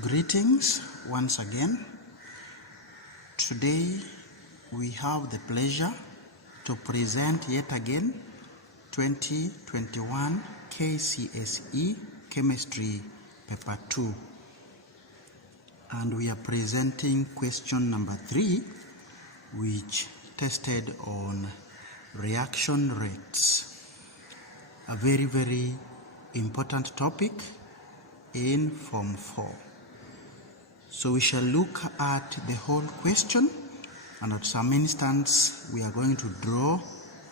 Greetings once again. Today we have the pleasure to present yet again 2021 K.C.S.E Chemistry Paper 2, and we are presenting question number 3, which tested on reaction rates, a very important topic in Form 4. So we shall look at the whole question, and at some instance we are going to draw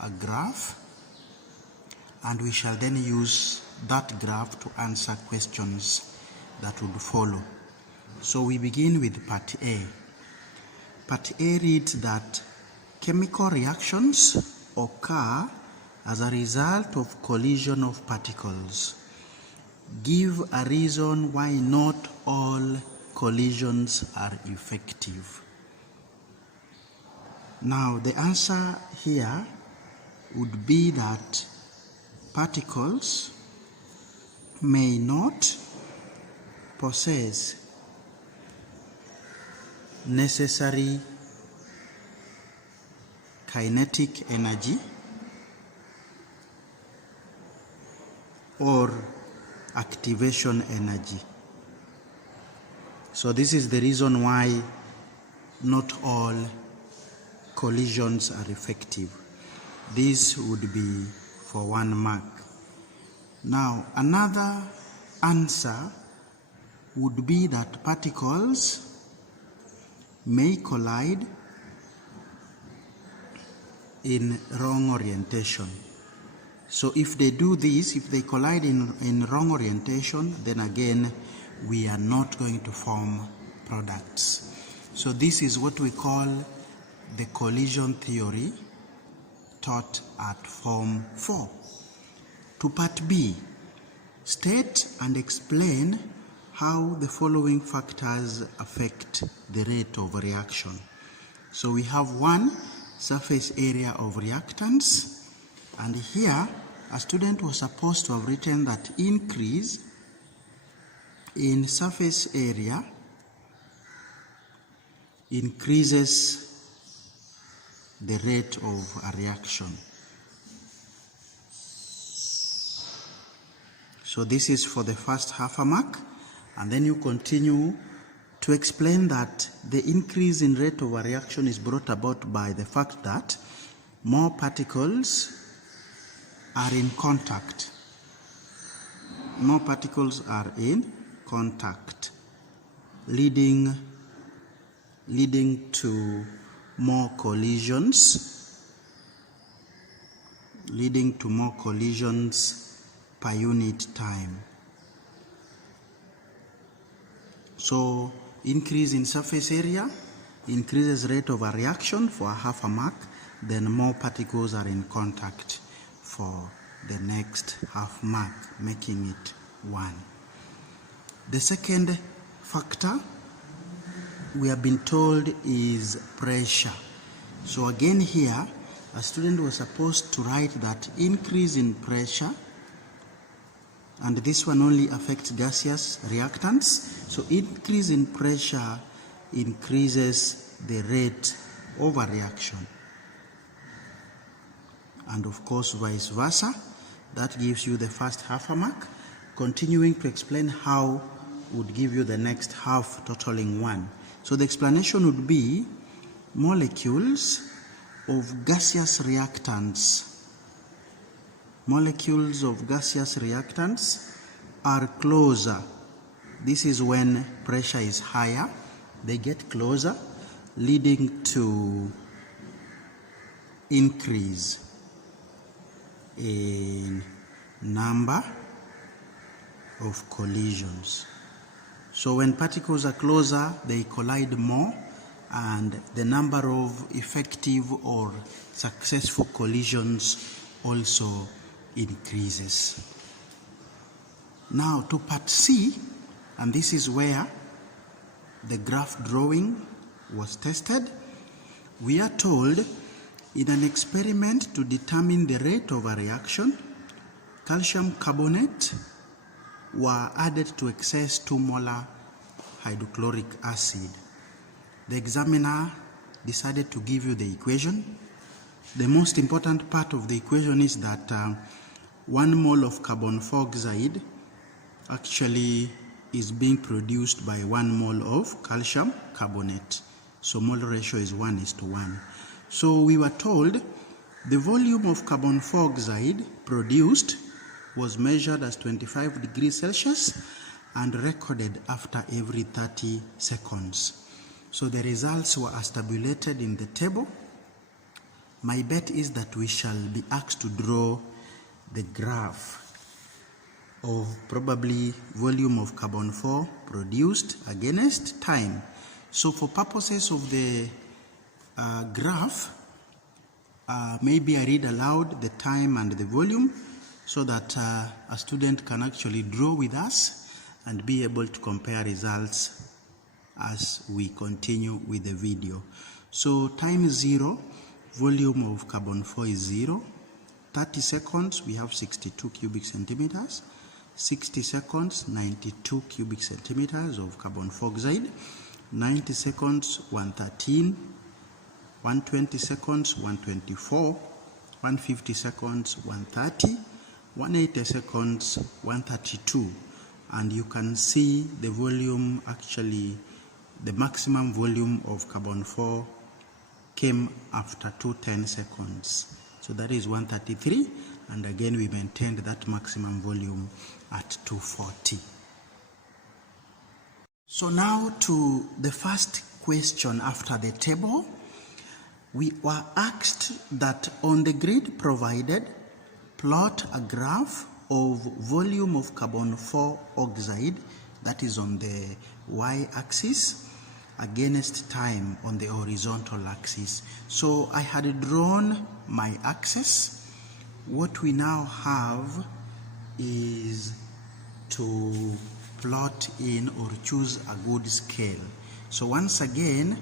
a graph, and we shall then use that graph to answer questions that would follow. So we begin with part A. Part A reads that chemical reactions occur as a result of collision of particles. Give a reason why not all collisions are effective. Now the answer here would be that particles may not possess necessary kinetic energy or activation energy. So this is the reason why not all collisions are effective. This would be for 1 mark. Now another answer would be that particles may collide in wrong orientation. So if they do this, if they collide in wrong orientation, then again we are not going to form products. So this is what we call the collision theory taught at Form 4. To part B, state and explain how the following factors affect the rate of reaction. So we have 1, surface area of reactants, and here a student was supposed to have written that increase in surface area increases the rate of a reaction. So this is for the first half a mark, and then you continue to explain that the increase in rate of a reaction is brought about by the fact that more particles are in contact. More particles are in contact, leading to more collisions, per unit time. So increase in surface area increases rate of a reaction for a half a mark, then more particles are in contact for the next half mark, making it 1. The second factor we have been told is pressure. So again here, a student was supposed to write that increase in pressure, and this one only affects gaseous reactants. So increase in pressure increases the rate of a reaction. And of course vice versa. That gives you the first half a mark. Continuing to explain how would give you the next half, totaling 1. So the explanation would be molecules of gaseous reactants. Molecules of gaseous reactants are closer. This is when pressure is higher. They get closer, leading to increase in number of collisions. So when particles are closer, they collide more, and the number of effective or successful collisions also increases. Now to part C, and this is where the graph drawing was tested. We are told in an experiment to determine the rate of a reaction, calcium carbonate were added to excess 2 molar hydrochloric acid. The examiner decided to give you the equation. The most important part of the equation is that 1 mole of carbon dioxide actually is being produced by 1 mole of calcium carbonate. So mole ratio is 1:1. So we were told the volume of carbon dioxide produced was measured as 25 degrees Celsius and recorded after every 30 seconds. So the results were as tabulated in the table. My bet is that we shall be asked to draw the graph of probably volume of carbon 4 produced against time. So for purposes of the graph, maybe I read aloud the time and the volume so that a student can actually draw with us and be able to compare results as we continue with the video. So time is 0, volume of carbon 4 is 0. 30 seconds, we have 62 cubic centimeters. 60 seconds, 92 cubic centimeters of carbon dioxide. 90 seconds, 113. 120 seconds, 124. 150 seconds, 130. 180 seconds, 132. And you can see the volume, actually the maximum volume of carbon 4 came after 210 seconds. So that is 133, and again we maintained that maximum volume at 240. So now to the first question after the table. We were asked that on the grid provided, plot a graph of volume of carbon 4 oxide, that is on the y-axis, against time on the horizontal axis. So I had drawn my axis. What we now have is to plot in or choose a good scale. So once again,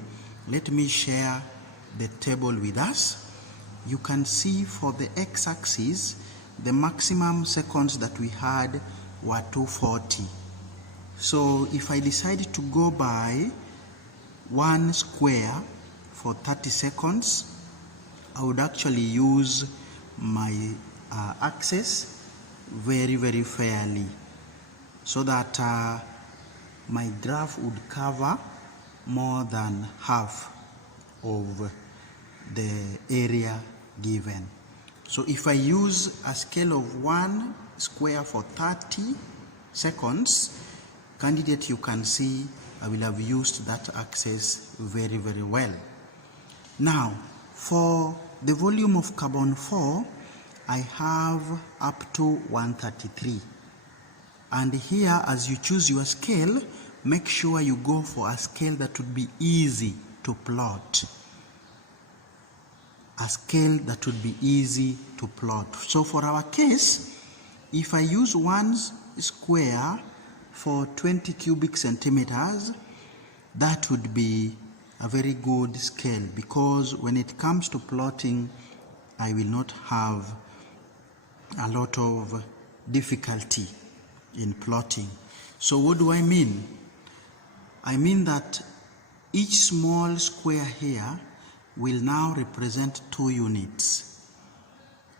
let me share the table with us. You can see for the x-axis, the maximum seconds that we had were 240. So if I decide to go by 1 square for 30 seconds, I would actually use my axis very fairly, so that my graph would cover more than half of the area given. So if I use a scale of 1 square for 30 seconds, candidate, you can see I will have used that axis very well. Now, for the volume of carbon 4, I have up to 133. And here, as you choose your scale, make sure you go for a scale that would be easy to plot. A scale that would be easy to plot. So for our case, if I use 1 square for 20 cubic centimeters, that would be a very good scale, because when it comes to plotting, I will not have a lot of difficulty in plotting. So what do I mean? I mean that each small square here will now represent 2 units.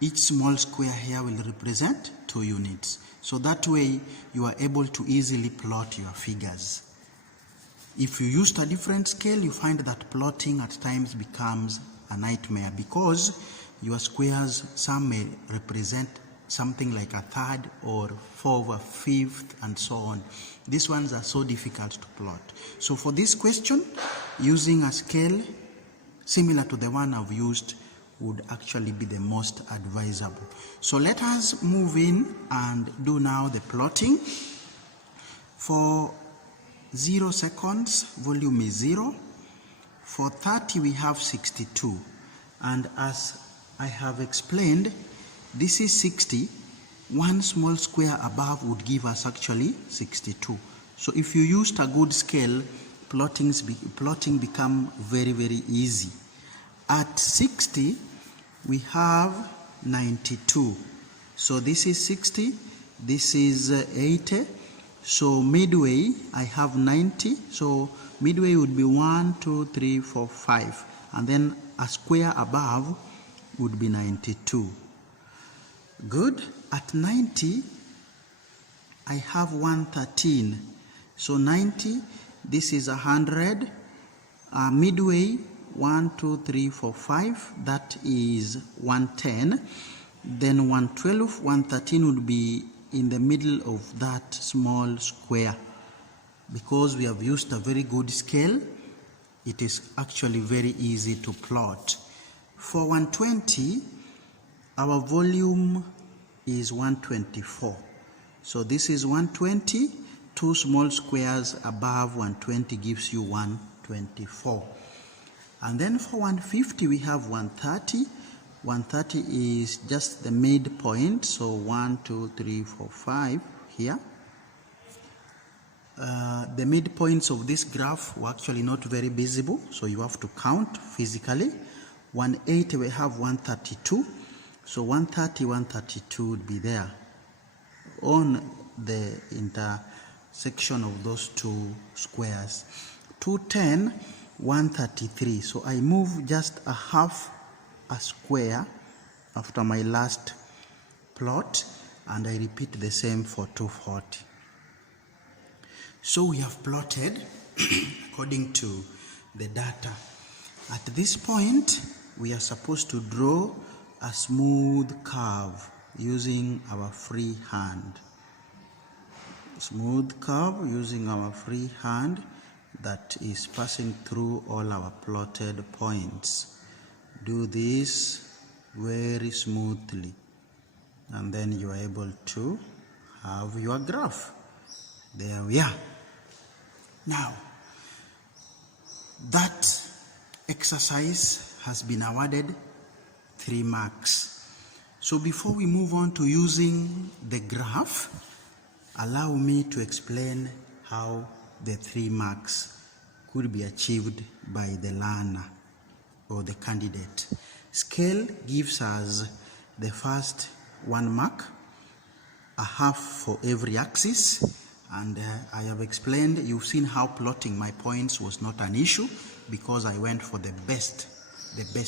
Each small square here will represent 2 units. So that way you are able to easily plot your figures. If you used a different scale, you find that plotting at times becomes a nightmare, because your squares, some may represent something like a third or 4/5 and so on. These ones are so difficult to plot. So for this question, using a scale similar to the one I've used would actually be the most advisable. So let us move in and do now the plotting. For 0 seconds, volume is 0. For 30, we have 62. And as I have explained, this is 60. 1 small square above would give us actually 62. So if you used a good scale, plotting become very easy. At 60, we have 92. So this is 60, this is 80. So midway, I have 90. So midway would be 1, 2, 3, 4, 5. And then a square above would be 92. Good. At 90, I have 113. So 90, this is 100. Midway, 1, 2, 3, 4, 5. That is 110. Then 112, 113 would be in the middle of that small square. Because we have used a very good scale, it is actually very easy to plot. For 120, our volume is 124. So this is 120, two small squares above 120 gives you 124. And then for 150, we have 130. 130 is just the midpoint, so 1, 2, 3, 4, 5 here. The midpoints of this graph were actually not very visible, so you have to count physically. 180, we have 132. So 130, 132 would be there on the intersection of those two squares. 210, 133. So I move just a half a square after my last plot, and I repeat the same for 240. So we have plotted according to the data. At this point, we are supposed to draw a smooth curve using our free hand. Smooth curve using our free hand that is passing through all our plotted points. Do this very smoothly, and then you are able to have your graph. There we are. Now, that exercise has been awarded 3 marks. So before we move on to using the graph, allow me to explain how the 3 marks could be achieved by the learner or the candidate. Scale gives us the first 1 mark, a half for every axis, and I have explained, you've seen how plotting my points was not an issue because I went for the best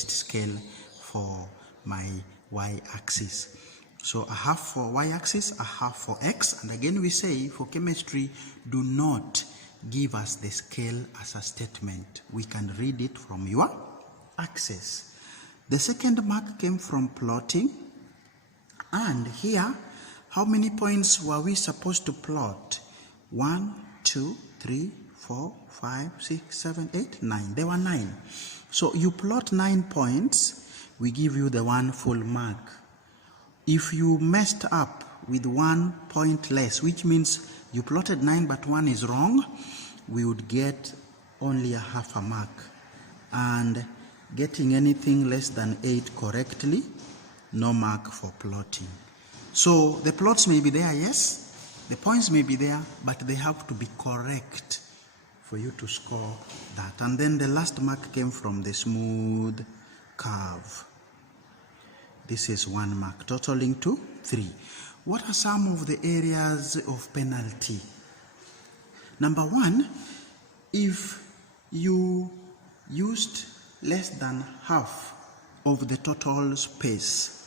scale for my y-axis. So a half for y-axis, a half for x, and again we say for chemistry, do not give us the scale as a statement. We can read it from your axis. The second mark came from plotting, and here, how many points were we supposed to plot? 1, 2, 3, 4, 5, 6, 7, 8, 9. There were 9. So you plot 9 points, we give you the 1 full mark. If you messed up with 1 point less, which means you plotted 9 but 1 is wrong, we would get only a half a mark. And getting anything less than 8 correctly, no mark for plotting. So the plots may be there, yes, the points may be there, but they have to be correct for you to score that. And then the last mark came from the smooth curve. This is 1 mark, totaling to 3. What are some of the areas of penalty? Number 1, if you used less than half of the total space,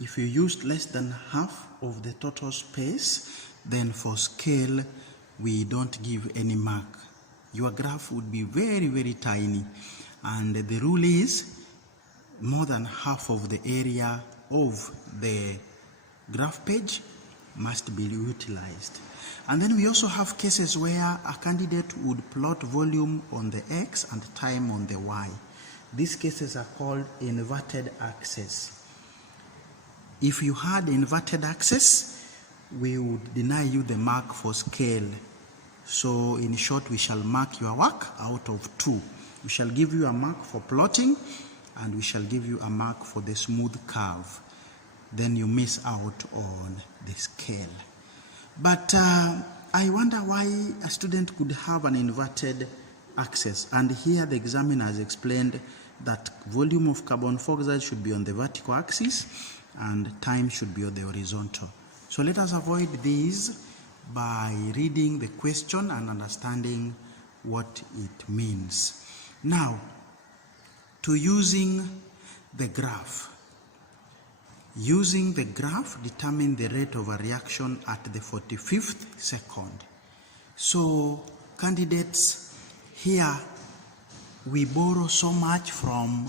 if you used less than half of the total space, then for scale, we don't give any mark. Your graph would be very, very tiny. And the rule is more than half of the area of the graph page must be utilized. And then we also have cases where a candidate would plot volume on the x and time on the y. These cases are called inverted axes. If you had inverted axis, we would deny you the mark for scale. So in short, we shall mark your work out of 2. We shall give you a mark for plotting, and we shall give you a mark for the smooth curve. Then you miss out on the scale. But I wonder why a student could have an inverted axis. And here the examiner has explained that volume of carbon dioxide should be on the vertical axis and time should be on the horizontal. So let us avoid these by reading the question and understanding what it means. Now, to using the graph. Using the graph, determine the rate of a reaction at the 45th second. So, candidates, here we borrow so much from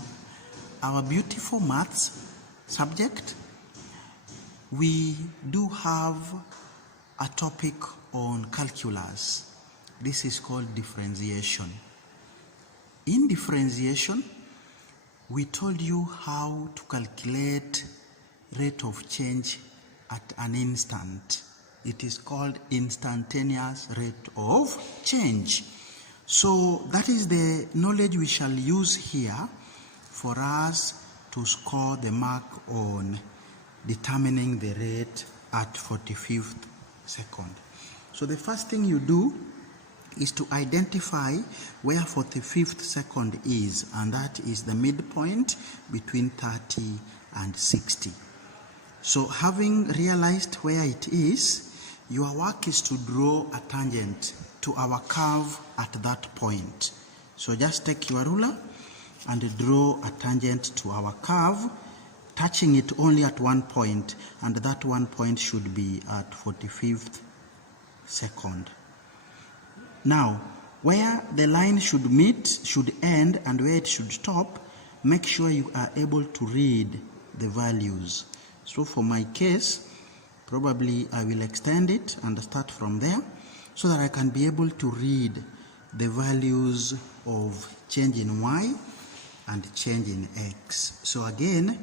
our beautiful maths subject. We do have a topic on calculus. This is called differentiation. In differentiation, we told you how to calculate rate of change at an instant. It is called instantaneous rate of change. So that is the knowledge we shall use here for us to score the mark on determining the rate at 45th second. So the first thing you do is to identify where 45th second is, and that is the midpoint between 30 and 60. So having realized where it is, your work is to draw a tangent to our curve at that point. So just take your ruler and draw a tangent to our curve, touching it only at one point, and that one point should be at 45th second. Now, where the line should meet, should end, and where it should stop, make sure you are able to read the values. So for my case, probably I will extend it and start from there so that I can be able to read the values of change in y and change in x. So again,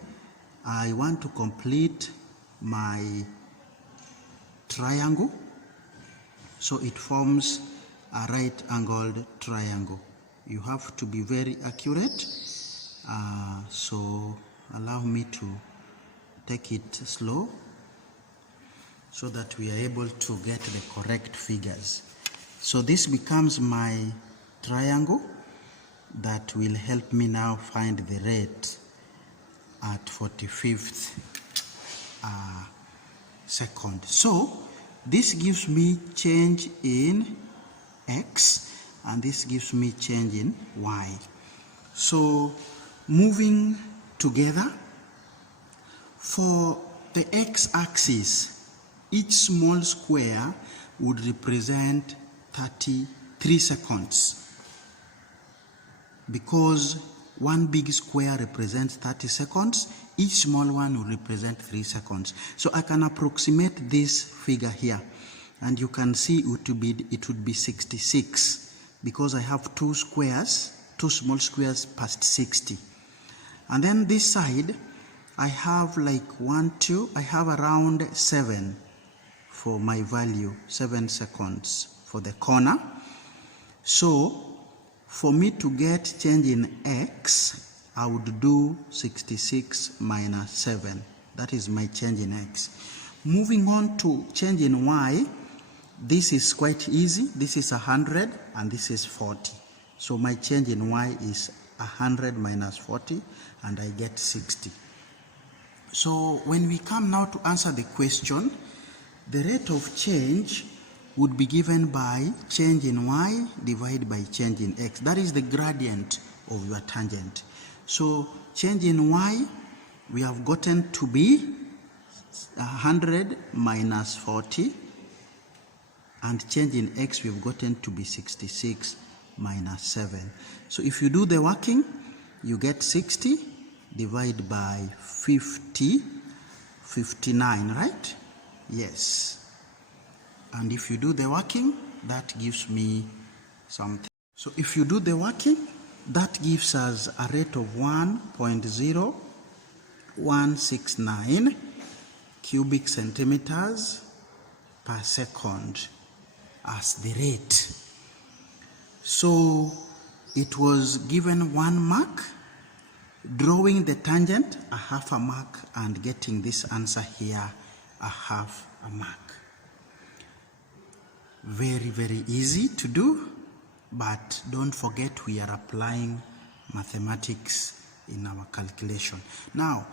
I want to complete my triangle. So it forms a right-angled triangle. You have to be very accurate. So allow me to take it slow so that we are able to get the correct figures. So this becomes my triangle that will help me now find the rate at 45th second. So this gives me change in x, and this gives me change in y. So moving together, for the x-axis, each small square would represent 33 seconds. Because one big square represents 30 seconds, each small one will represent 3 seconds. So I can approximate this figure here, and you can see it would be 66, because I have two small squares past 60. And then this side, I have like I have around 7 for my value, 7 seconds for the corner. So for me to get change in x, I would do 66 minus 7. That is my change in x. Moving on to change in y, this is quite easy. This is 100 and this is 40. So my change in y is 100 minus 40, and I get 60. So when we come now to answer the question, the rate of change would be given by change in y divided by change in x. That is the gradient of your tangent. So change in y we have gotten to be 100 minus 40, and change in x we have gotten to be 66 minus 7. So if you do the working, you get 60 divided by 50, 59, right? Yes. And if you do the working, that gives me something. So if you do the working, that gives us a rate of 1.0169 cubic centimeters per second as the rate. So it was given 1 mark, drawing the tangent a half a mark, and getting this answer here a half a mark. Very, very easy to do, but don't forget we are applying mathematics in our calculation. Now,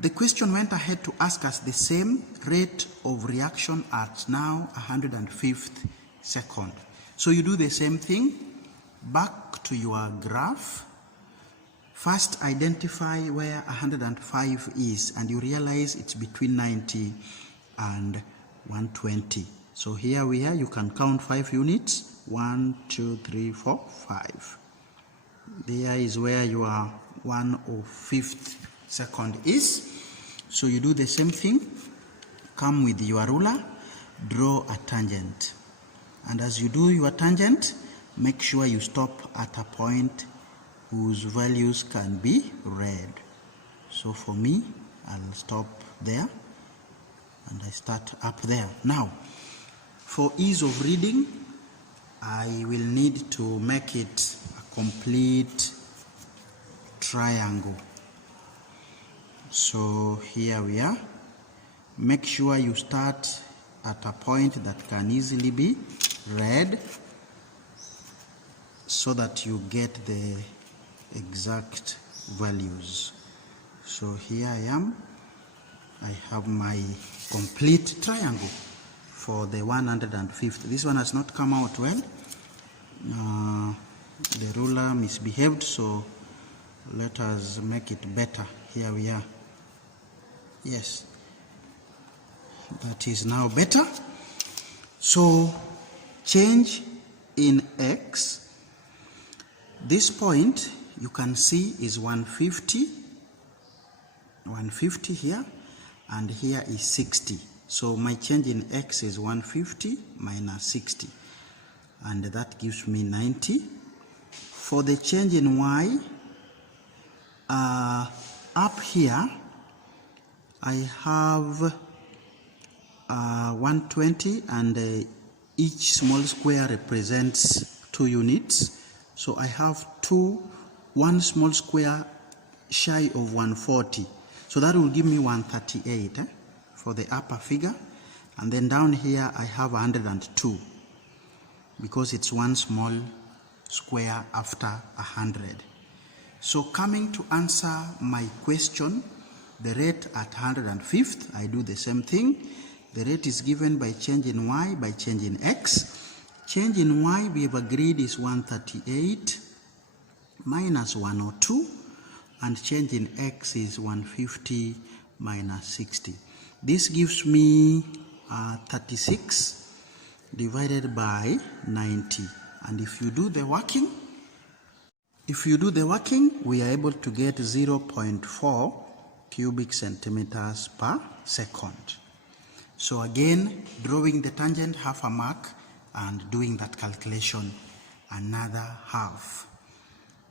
The question went ahead to ask us the same rate of reaction at now 105th second. So you do the same thing, back to your graph. First identify where 105 is, and you realize it's between 90 and 120. So here we are, you can count 5 units, 1, 2, 3, 4, 5. There is where your 105th second is. So you do the same thing, come with your ruler, draw a tangent. And as you do your tangent, make sure you stop at a point whose values can be read. So for me, I'll stop there and I start up there. Now, for ease of reading, I will need to make it a complete triangle. So here we are. Make sure you start at a point that can easily be read so that you get the exact values. So here I am. I have my complete triangle for the 105th. This one has not come out well. The ruler misbehaved, so let us make it better. Here we are. Yes, that is now better. So change in x. This point you can see is 150 here, and here is 60. So my change in x is 150 minus 60, and that gives me 90. For the change in y, up here I have 120, and each small square represents 2 units. So I have one small square shy of 140. So that will give me 138 for the upper figure. And then down here I have 102 because it's one small square after 100. So coming to answer my question, the rate at 105th, I do the same thing. The rate is given by change in y, by change in x. Change in y we have agreed is 138 minus 102, and change in x is 150 minus 60. This gives me 36 divided by 90. And if you do the working, we are able to get 0.4 cubic centimeters per second. So again, drawing the tangent, half a mark, and doing that calculation, another half.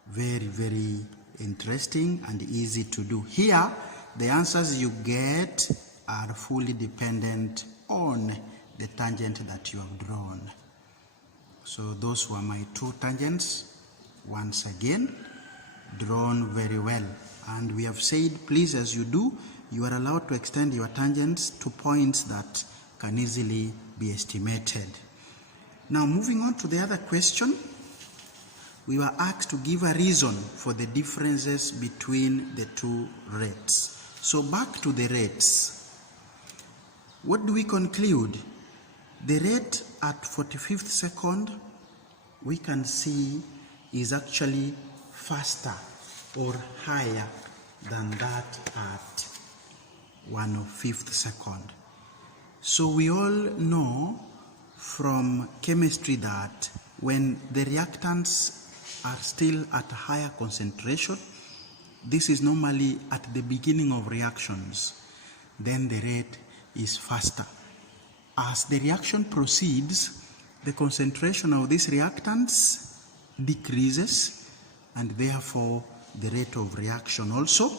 Very, very interesting and easy to do. Here, the answers you get are fully dependent on the tangent that you have drawn. So those were my 2 tangents, once again, drawn very well. And we have said, please, as you do, you are allowed to extend your tangents to points that can easily be estimated. Now, moving on to the other question, we were asked to give a reason for the differences between the 2 rates. So back to the rates. What do we conclude? The rate at 45th second, we can see, is actually faster or higher than that at 1/5th second. So we all know from chemistry that when the reactants are still at a higher concentration, this is normally at the beginning of reactions, then the rate is faster. As the reaction proceeds, the concentration of these reactants decreases, and therefore the rate of reaction also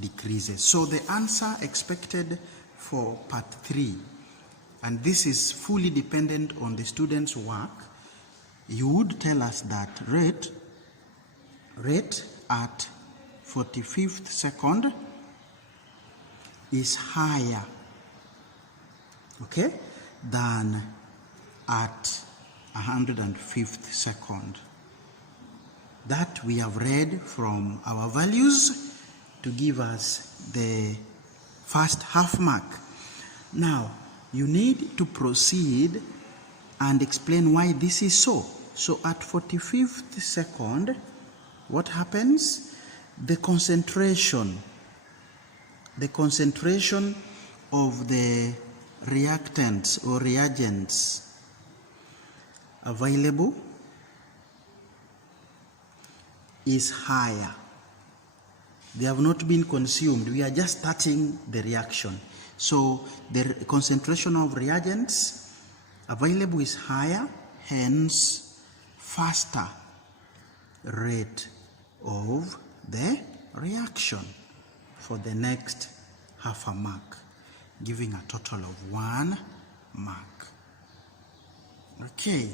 decreases. So the answer expected for part 3, and this is fully dependent on the student's work, you would tell us that rate at 45th second is higher, okay, than at 105th second. That we have read from our values to give us the first half mark. Now, you need to proceed and explain why this is so. So at 45th second, what happens? The concentration of the reactants or reagents available is higher. They have not been consumed. We are just starting the reaction. So the concentration of reagents available is higher, hence faster rate of the reaction for the next half a mark, giving a total of 1 mark. Okay,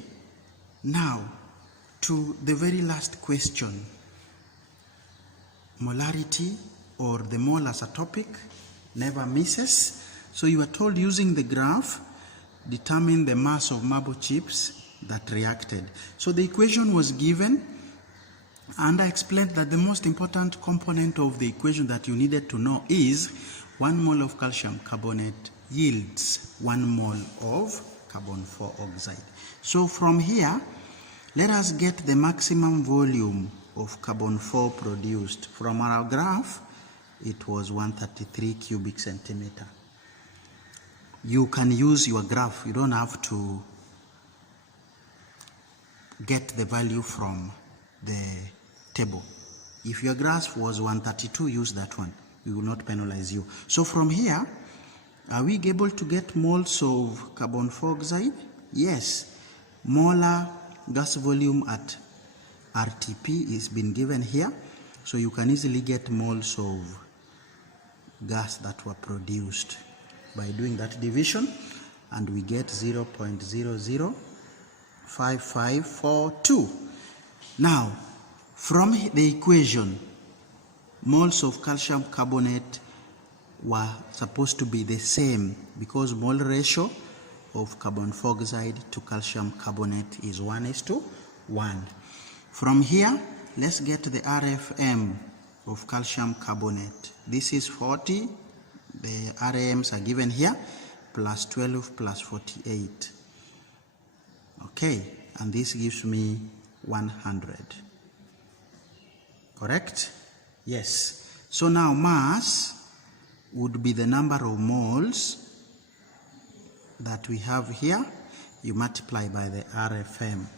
now to the very last question. Molarity, or the mole as a topic, never misses. So you are told, using the graph, determine the mass of marble chips that reacted. So the equation was given, and I explained that the most important component of the equation that you needed to know is 1 mole of calcium carbonate yields 1 mole of carbon 4 oxide. So from here, let us get the maximum volume of carbon 4 produced. From our graph, it was 133 cubic centimeter. You can use your graph. You don't have to get the value from the table. If your graph was 132, use that one. We will not penalize you. So from here, are we able to get moles of carbon 4 oxide? Yes. Molar gas volume at RTP is been given here, so you can easily get moles of gas that were produced by doing that division, and we get 0.005542. Now, from the equation, moles of calcium carbonate were supposed to be the same because mole ratio of carbon 4 oxide to calcium carbonate is 1:1. From here, let's get the RFM of calcium carbonate. This is 40. The RAMs are given here, plus 12 plus 48. Okay, and this gives me 100. Correct? Yes. So now mass would be the number of moles that we have here. You multiply by the RFM,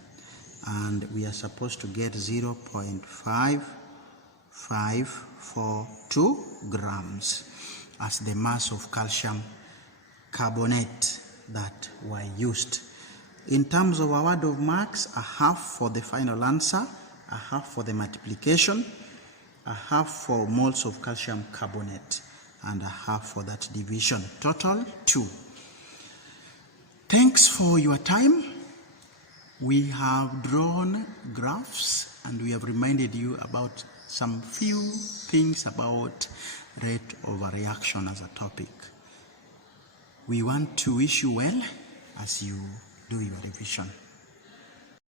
and we are supposed to get 0.5542 grams as the mass of calcium carbonate that were used. In terms of award of marks, a half for the final answer, a half for the multiplication, a half for moles of calcium carbonate, and a half for that division. Total 2. Thanks for your time. We have drawn graphs and we have reminded you about some few things about rate of a reaction as a topic. We want to wish you well as you do your revision.